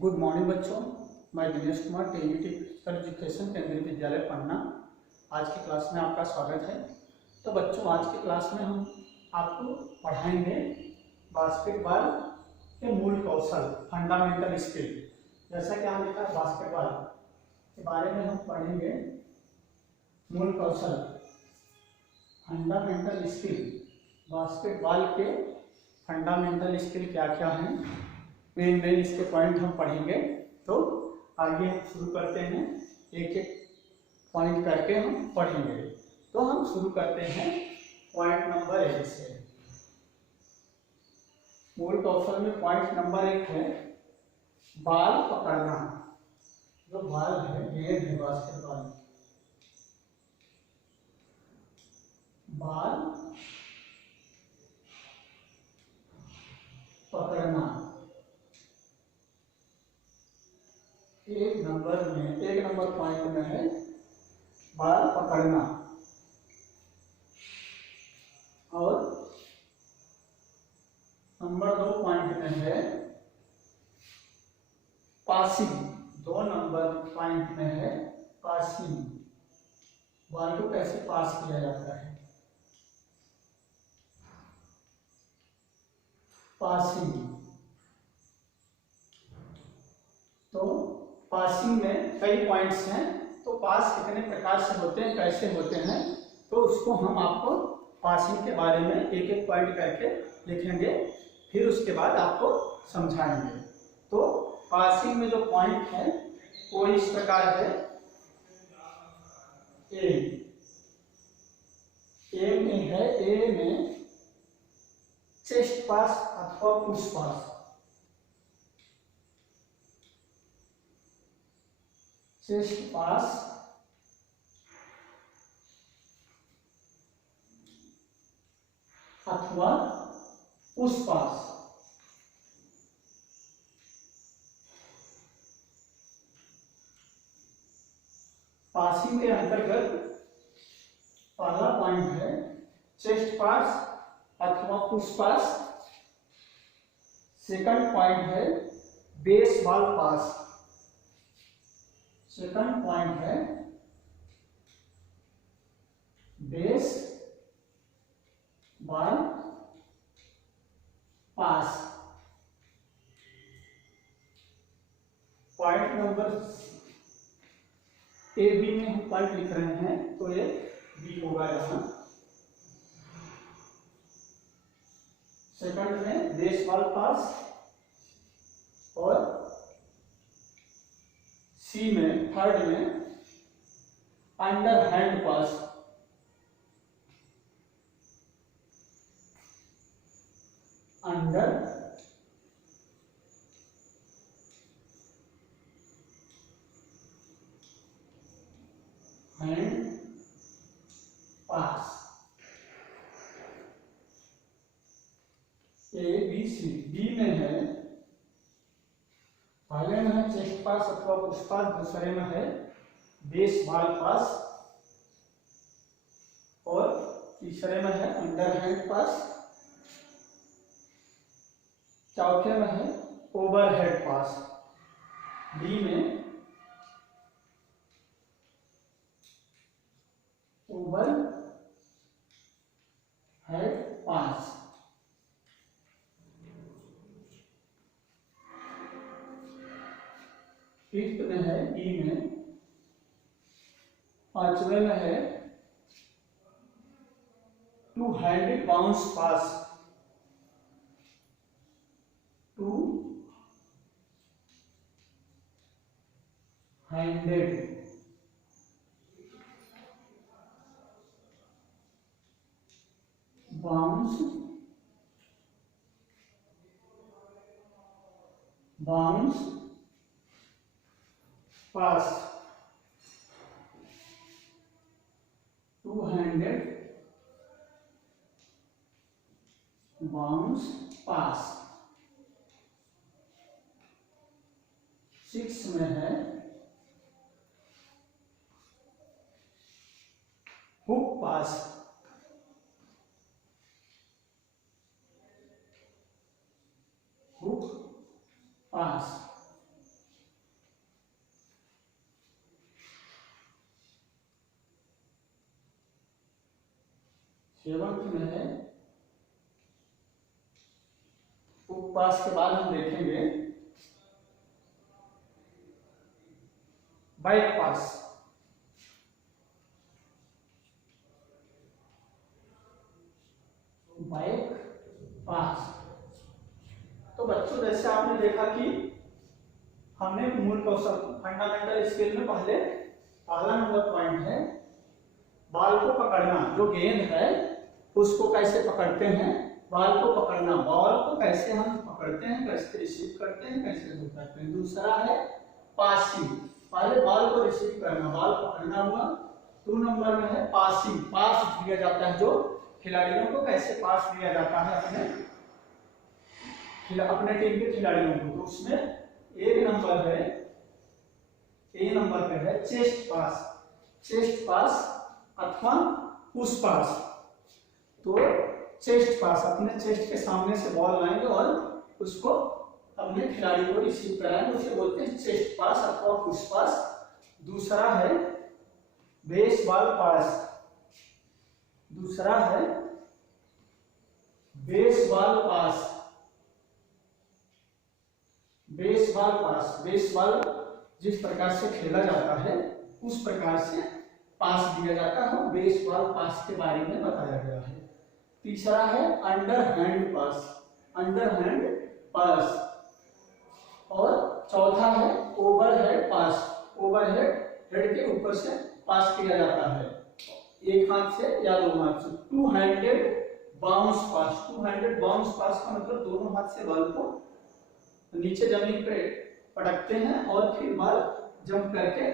Good morning बच्चों, मैं Dinesh Kumar TET physical education केंद्रीय विद्यालय पन्ना। आज की क्लास में आपका स्वागत है। तो बच्चों, आज की क्लास में हम आपको पढ़ाएंगे बास्केटबॉल के मूल कौशल, फंडामेंटल स्किल। जैसा कि हम लिखा है बास्केटबॉल के बारे में हम पढ़ेंगे मूल कौशल, फंडामेंटल स्किल। बास्केटबॉल के फंडामेंटल स्किल क्या क्या हैं, मेन इसके पॉइंट हम पढ़ेंगे। तो आगे हम शुरू करते हैं, एक एक पॉइंट करके हम पढ़ेंगे। तो हम शुरू करते हैं पॉइंट नंबर 1 से। मूल कौशल में पॉइंट नंबर 1 है बॉल पकड़ना। जो बॉल है, गेंद है बास्केटबॉल, बॉल पकड़ना। एक नंबर पॉइंट में है बॉल पकड़ना। और नंबर 2 पॉइंट में है पासिंग। 2 नंबर पॉइंट में है पासिंग। बॉल को कैसे पास किया जाता है, पासिंग। तो पासिंग में कई पॉइंट्स हैं। तो पास कितने प्रकार से होते हैं, कैसे होते हैं, तो उसको हम आपको पासिंग के बारे में एक एक पॉइंट करके लिखेंगे, फिर उसके बाद आपको समझाएंगे। तो पासिंग में जो पॉइंट है वो इस प्रकार है। ए में चेस्ट पास अथवा पुश पास। चेस्ट पास अथवा पुश पास। पासिंग के अंतर्गत पहला पॉइंट है चेस्ट पास अथवा पुश पास। सेकंड पॉइंट है बेसबॉल पास। सेकंड पॉइंट है base ball pass. Point number A B में हम पॉइंट लिख रहे हैं, तो ये बी होगा यहां। सेकंड में बेसबॉल पास और सी में, थर्ड में under hand pass. Under hand pass. A B C. B में है, पहले में है चेस्ट पास अथवा पुश पास, दूसरे में है बेसबॉल पास और तीसरे में है अंडर हैंड पास, चौथे में है ओवरहेड पास। डी में ओवर हेड पास। फिफ्थ में है ई में, पांचवे में है two handed bounce pass. Two handed bounce pass. Two handed bounce pass. 6 में है हुक पास। हुक पास। 7th में है। उपपास के बाद हम देखेंगे बैक पास। बैक पास। तो बच्चों जैसे आपने देखा कि हमने मूल कौशल फंडामेंटल स्किल में पहला नंबर पॉइंट है बॉल को पकड़ना। जो गेंद है उसको कैसे पकड़ते हैं, बॉल को पकड़ना। बॉल को कैसे हम पकड़ते हैं, कैसे रिसीव करते हैं, कैसे दूर करते हैं। दूसरा है पासिंग, पहले बॉल को रिसीव करना, बॉल पकड़ना हुआ। 2 नंबर में है पासिंग, पास दिया जाता है। जो खिलाड़ियों को कैसे पास दिया जाता है अपने टीम के खिलाड़ियों को, तो उसमें 1 नंबर है, ए नंबर पे है चेस्ट पास। चेस्ट पास अथवा पुश पास। तो चेस्ट पास, अपने चेस्ट के सामने से बॉल लाएंगे और उसको अपने खिलाड़ी को रिसीव कराएंगे, उसे बोलते हैं चेस्ट पास अथवा पुश पास। दूसरा है बेसबॉल पास। दूसरा है बेसबॉल पास। बेसबॉल पास, बेसबॉल जिस प्रकार से खेला जाता है उस प्रकार से पास दिया जाता है। बेसबॉल पास के बारे में बताया गया है। तीसरा है अंडरहैंड पास, अंडरहैंड पास। और चौथा है ओवरहेड पास। ओवरहेड, हेड के ऊपर से पास किया जाता है, एक हाथ से या 2 हाथ से। 2-हैंडेड बाउंस पास। 2-हैंडेड बाउंस पास का मतलब दोनों हाथ से बॉल को नीचे जमीन पे पटकते हैं और फिर बॉल जंप करके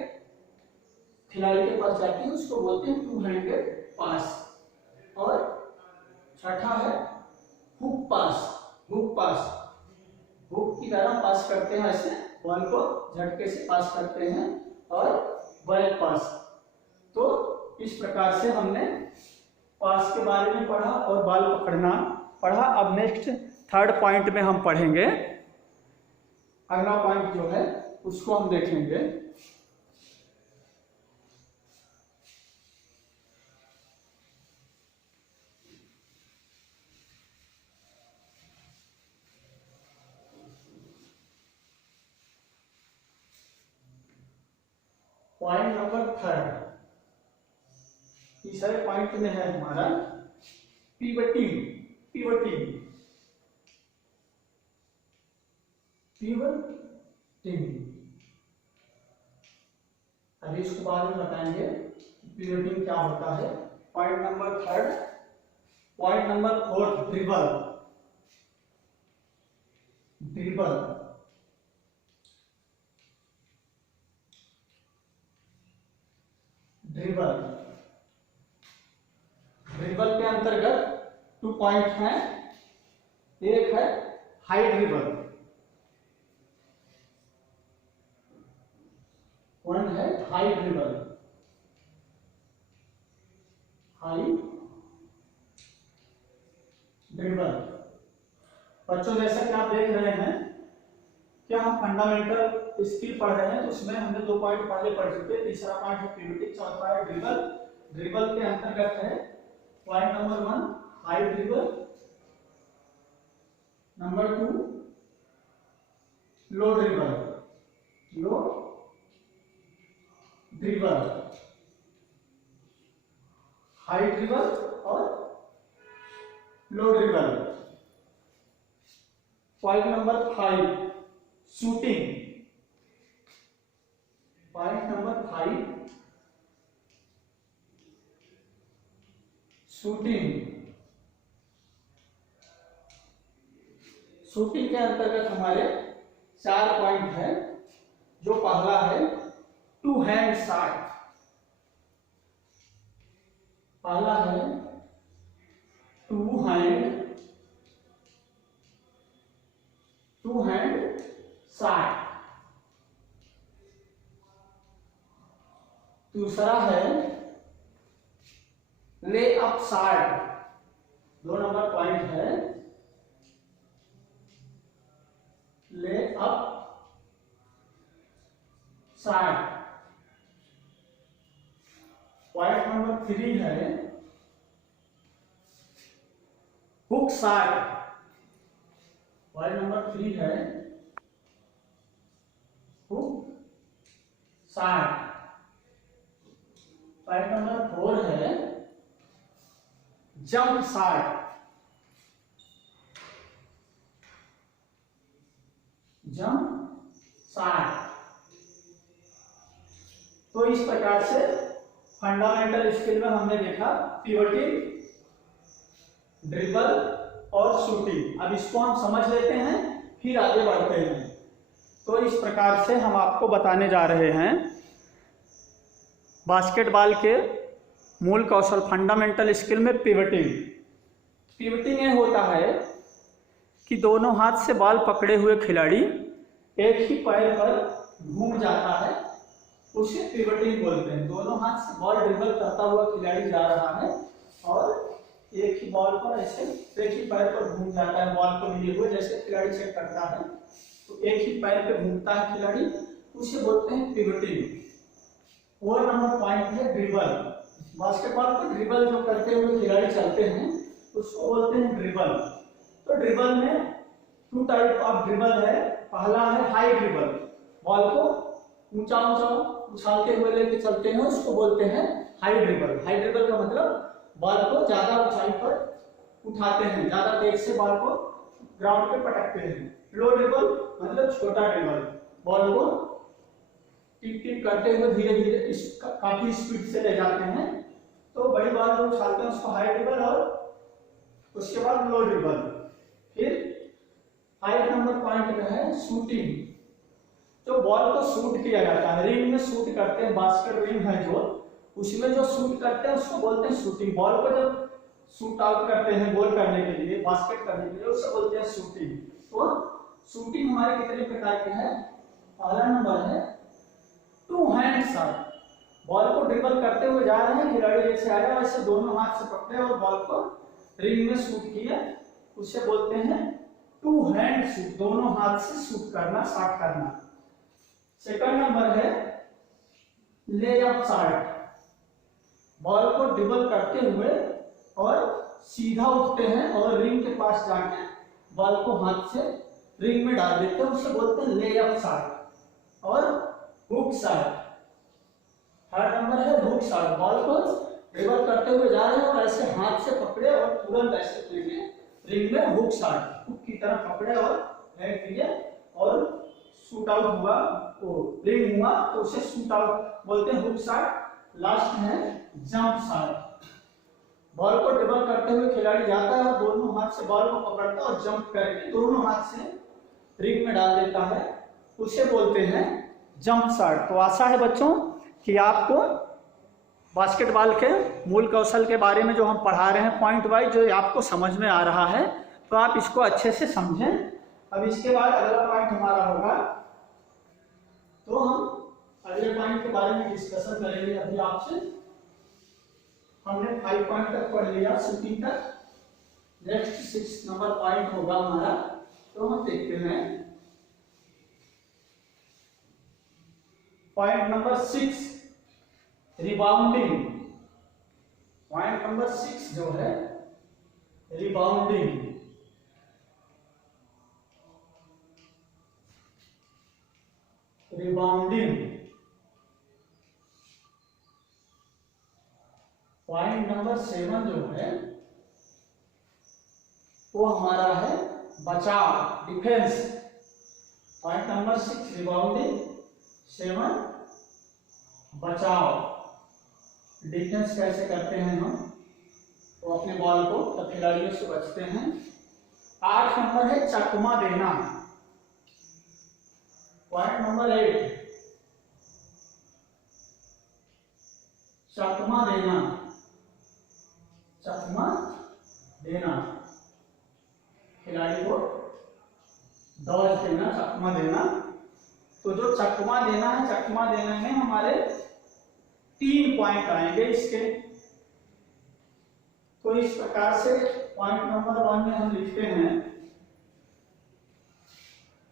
खिलाड़ी के पास जाती है, उसको बोलते हैं 2-हैंडेड पास। और छठा है हुक पास। हुक पास, हुक की तरह पास करते हैं, ऐसे बॉल को झटके से पास करते हैं। और बैक पास। तो इस प्रकार से हमने पास के बारे में पढ़ा और बॉल पकड़ना पढ़ा। अब नेक्स्ट 3rd पॉइंट में हम पढ़ेंगे, अगला पॉइंट जो है उसको हम देखेंगे। पॉइंट नंबर 3rd, तीसरे पॉइंट में है हमारा पिवटिंग। Pivoting, pivoting. अभी इसको बाद में बताएंगे पिवटिंग क्या होता है। Point number 3rd। Point number 4 dribble. Dribble, dribble. Dribble के अंतर्गत 2 पॉइंट हैं। एक है हाई ड्रिबल, वन है हाई ड्रिबल। High dribble. बच्चों जैसा कि आप देख रहे हैं क्या हम फंडामेंटल स्किल पढ़ रहे हैं, तो उसमें हमने 2 पॉइंट पहले पढ़ चुके हैं। तीसरा पॉइंट है पिवटिंग, चौथा है ड्रिबल। ड्रिबल के अंतर्गत है point number 1 high dribble, number 2 low dribble. Low dribble, high dribble और low dribble. Point number 5 shooting. Point number 5 shooting. Shooting के अंतर्गत हमारे 4 पॉइंट है। जो पहला है 2 हैंड शॉट। पहला है 2 हैंड शॉट। दूसरा है ले अप शॉट। 2 नंबर पॉइंट है ले अप शॉट। पॉइंट नंबर 3 है हुक साइड। पॉइंट नंबर 3 है हुक साइड। पॉइंट नंबर 4 है जंप साइड। Jump side. तो इस प्रकार से फंडामेंटल स्किल में हमने देखा पिवटिंग, ड्रिबल और शूटिंग। अब इसको हम समझ लेते हैं फिर आगे बढ़ते हैं। तो इस प्रकार से हम आपको बताने जा रहे हैं बास्केटबॉल के मूल कौशल फंडामेंटल स्किल में पिवटिंग। पिवटिंग ये होता है कि दोनों हाथ से बॉल पकड़े हुए खिलाड़ी एक ही पैर पर घूम जाता है, उसे पिवटिंग बोलते हैं। दोनों हाथ से बॉल ड्रिबल करता हुआ खिलाड़ी जा रहा है और एक ही बॉल पर ऐसे एक ही पैर पर घूम जाता है, बॉल को लिए हुए जैसे खिलाड़ी चेक करता है तो एक ही पैर पे घूमता है खिलाड़ी, उसे बोलते हैं पिवटिंग। और नंबर पॉइंट है ड्रिबल। बास्केटबॉल को ड्रिबल जो करते हुए खिलाड़ी चलते हैं उसको बोलते हैं ड्रिबल। तो ड्रिबल में 2 टाइप ऑफ ड्रिबल है। पहला है हाई ड्रिबल, बॉल को ऊंचा ऊंचा उछालते हुए लेके चलते हैं, उसको बोलते हैं हाई ड्रिबल। हाई ड्रिबल का मतलब बॉल को ज्यादा ऊंचाई पर उठाते हैं, ज्यादा तेज से बॉल को ग्राउंड पे पटकते हैं। लो ड्रिबल मतलब छोटा ड्रिबल, बॉल को टिप टिप करते हुए धीरे धीरे काफी स्पीड से ले जाते हैं। तो बड़ी बॉल जो उछालते हैं उसको हाई ड्रिबल और उसके बाद लो ड्रिबल। फिर 5 नंबर पॉइंट में है शूटिंग। जो बॉल को शूट किया जाता है, रिंग में शूट करते हैं, बास्केट रिंग है जो, उसमें जो शूट करते हैं उसको बोलते हैं शूटिंग। बॉल को जब शूट आउट करते हैं गोल करने के लिए, बास्केट करने के लिए, उससे बोलते हैं शूटिंग। तो शूटिंग हमारे कितने प्रकार के हैं? पहला नंबर है 2 हैंड शॉट। बॉल को ड्रिबल करते हुए जा रहे हैं, खिलाड़ी जैसे आया वैसे दोनों हाथ से पकड़े और बॉल को रिंग में शूट किया, उसे बोलते हैं 2 हैंड शूट। दोनों हाथ से शूट करना, शॉट करना। सेकंड नंबर है ले अप शॉट। बॉल को ड्रिबल करते हुए और सीधा उठते हैं और रिंग के पास जाके बॉल को हाथ से रिंग में डाल देते हैं, उसे बोलते हैं ले अप शॉट। और हुक शॉट। थर्ड नंबर है हुक शॉट। बॉल को ड्रिबल करते हुए जा रहे हैं और ऐसे हाथ से पकड़े और तुरंत ऐसे लेके रिंग में हुक शॉट, हुक की तरह पकड़े और फेंक दिए और शूट आउट हुआ, वो रिंग हुआ तो उसे शूट आउट बोलते हैं, हुक शॉट। लास्ट है जंप शॉट। बॉल को ड्रिबल करते हुए खिलाड़ी जाता है और दोनों हाथ से बॉल को पकड़ता है और जंप करके दोनों हाथ से रिंग में डाल देता है, उसे बोलते हैं जंप शॉट। तो आशा है बच्चों कि आपको बास्केटबॉल के मूल कौशल के बारे में जो हम पढ़ा रहे हैं पॉइंट वाइज, जो आपको समझ में आ रहा है, तो आप इसको अच्छे से समझें। अब इसके बाद अगला पॉइंट हमारा होगा, तो हम अगले पॉइंट के बारे में डिस्कशन करेंगे। अभी आपसे हमने 5 पॉइंट तक पढ़ लिया, शूटिंग तक। नेक्स्ट 6 नंबर पॉइंट होगा हमारा, तो हम देखते हैं point number 6 rebounding. Point number 6 जो है रिबाउंडिंग। रिबाउंडिंग। पॉइंट नंबर 7 जो है वो हमारा है बचाव, डिफेंस। पॉइंट नंबर 6 रिबाउंडिंग, 7 बचाव, डिफेंस कैसे करते हैं हम, तो अपने बॉल को तब खिलाड़ियों से बचते हैं। 8 नंबर है चकमा देना। पॉइंट नंबर 8 चकमा देना। चकमा देना, खिलाड़ी को डॉज देना, चकमा देना। तो जो चकमा देना है, चकमा देने में हमारे 3 पॉइंट आएंगे इसके। तो इस प्रकार से पॉइंट नंबर 1 में हम लिखते हैं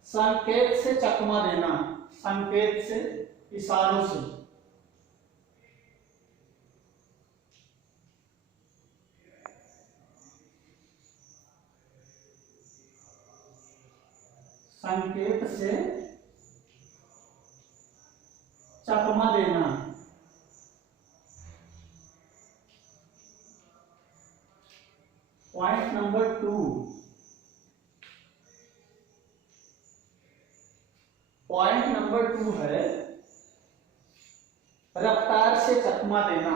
संकेत से चकमा देना, संकेत से, इशारों से। संकेत से चकमा देना। पॉइंट नंबर 2, पॉइंट नंबर 2 है रफ्तार से चकमा देना,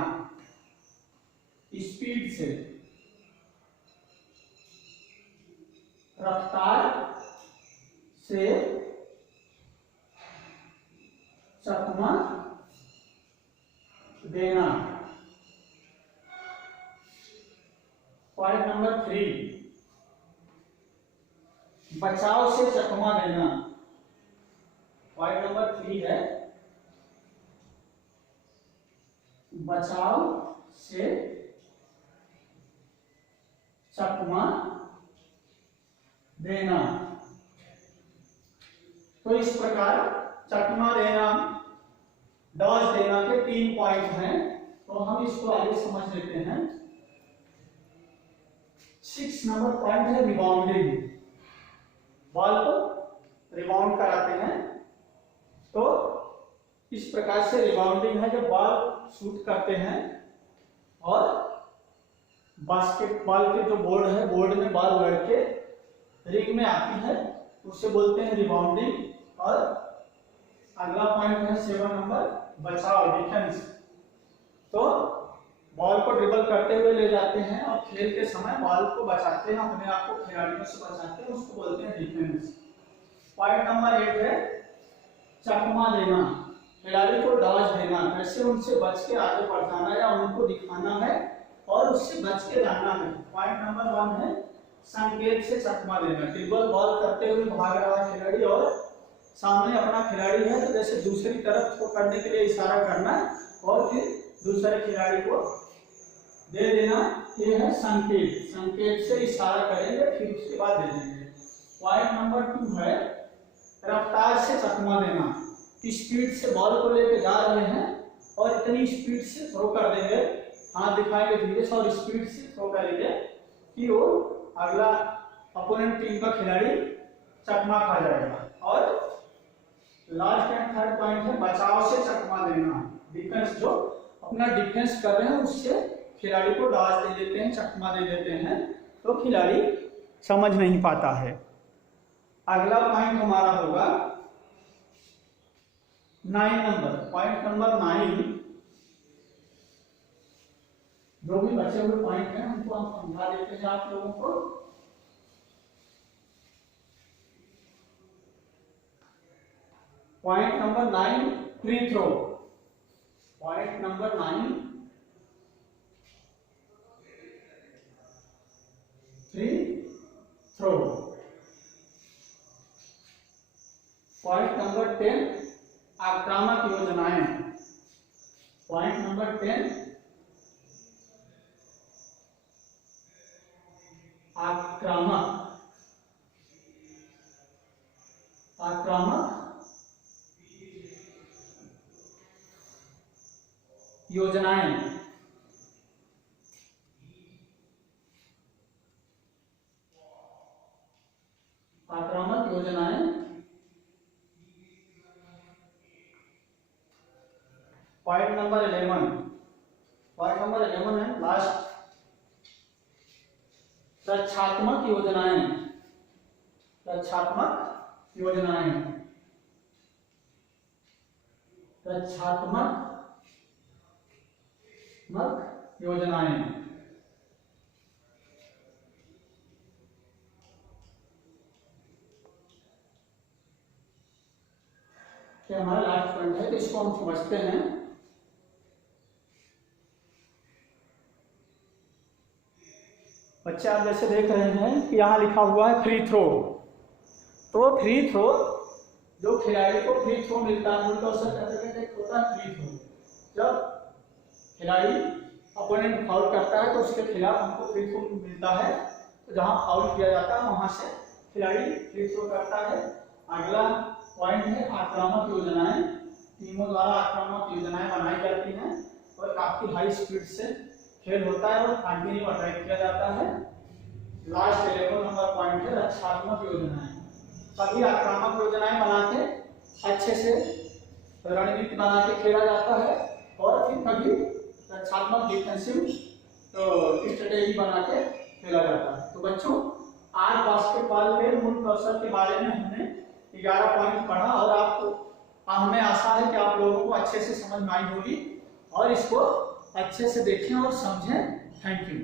स्पीड से, रफ्तार से चकमा देना। पॉइंट नंबर 3, बचाव से चकमा देना। पॉइंट नंबर 3 है बचाव से चकमा देना। तो इस प्रकार चकमा देना, डॉज देना के 3 पॉइंट हैं। तो हम इसको आगे समझ लेते हैं। 6 नंबर पॉइंट है रिबाउंडिंग। बॉल को रिबाउंड कराते हैं। तो इस प्रकार से रिबाउंडिंग है, जब बॉल शूट करते हैं और बास्केटबॉल के जो बोर्ड है, बोर्ड में बॉल लड़ के रिंग में आती है, उसे बोलते हैं रिबाउंडिंग। और अगला पॉइंट है 7 नंबर बचाव, डिफेंस। तो बॉल को ड्रिबल करते हुए ले जाते हैं और खेल के समय बॉल को बचाते हैं, अपने आप को खिलाड़ियों से बचाते हैं, उसको बोलते हैं डिफेंस। पॉइंट नंबर 8 है चकमा देना, खिलाड़ी को डॉज देना, कैसे उनसे बच के आगे बढ़ जाना या उनको दिखाना है और उससे बच के जाना है। पॉइंट नंबर 1 है संकेत से चकमा देना, ड्रिबल बॉल करते हुए भाग रहा है खिलाड़ी और सामने अपना खिलाड़ी है, तो जैसे दूसरी तरफ को करने के लिए इशारा करना और फिर दूसरे खिलाड़ी को दे देना, ये है संकेत। संकेत से इशारा करेंगे, फिर उसके बाद दे देंगे। पॉइंट नंबर 2 है रफ्तार से चकमा देना, स्पीड से बॉल को लेके जा रहे हैं और इतनी स्पीड से थ्रो कर देंगे, हाथ दिखाएंगे धीरे से और स्पीड से थ्रो करेंगे कि वो अगला अपोनेंट टीम का खिलाड़ी चकमा खा जाएगा। और लास्ट एंड थर्ड पॉइंट है बचाव से चकमा देना, डिफेंस, जो अपना डिफेंस कर रहे हैं उससे खिलाड़ी को डॉज दे देते हैं, चकमा दे देते हैं, तो खिलाड़ी समझ नहीं पाता है। अगला पॉइंट हमारा होगा 9 नंबर। पॉइंट नंबर 9, जो भी बचे हुए पॉइंट हैं उनको हम समझा देते हैं आप लोगों को। Point number 9 free throw. Point number 9 free throw. Point number 10 आक्रामक योजनाएं। पॉइंट नंबर 10 आक्रामक योजनाएं। आक्रामक योजनाएं। पॉइंट नंबर 11, पॉइंट नंबर 11 है लास्ट, रक्षात्मक योजनाएं। रक्षात्मक योजनाएं। रक्षात्मक योजनाएं। ये हमारा लास्ट पॉइंट है, तो इसको हम समझते हैं। बच्चे आप जैसे देख रहे हैं कि यहाँ लिखा हुआ है फ्री थ्रो। तो फ्री थ्रो, जो खिलाड़ी को फ्री थ्रो मिलता है उनका अवसर कहते हैं होता है फ्री थ्रो। जब खिलाड़ी अपोनेंट फाउल करता है तो उसके खिलाफ हमको फ्री थ्रो मिलता है, तो जहाँ फाउल किया जाता है वहां से खिलाड़ी फ्री थ्रो करता है। अगला पॉइंट है आक्रामक योजनाएं। टीमों द्वारा आक्रामक योजनाएं बनाई जाती हैं और काफी हाई स्पीड से खेल होता है और कंटिन्यू अटैक किया जाता है। लास्ट 11 नंबर पॉइंट है रक्षात्मक योजनाएं। कभी आक्रामक योजनाएं बना के अच्छे से रणनीति बना के खेला जाता है, और फिर कभी रक्षात्मक डिफेंसिव स्ट्रेटेजी बना के खेला जाता है। तो बच्चों आज बास्केटबॉल के मूल कौशल के बारे में हमने 11 पॉइंट पढ़ा, और आपको हमें आशा है कि आप लोगों को अच्छे से समझ में आई होगी, और इसको अच्छे से देखें और समझें। Thank you.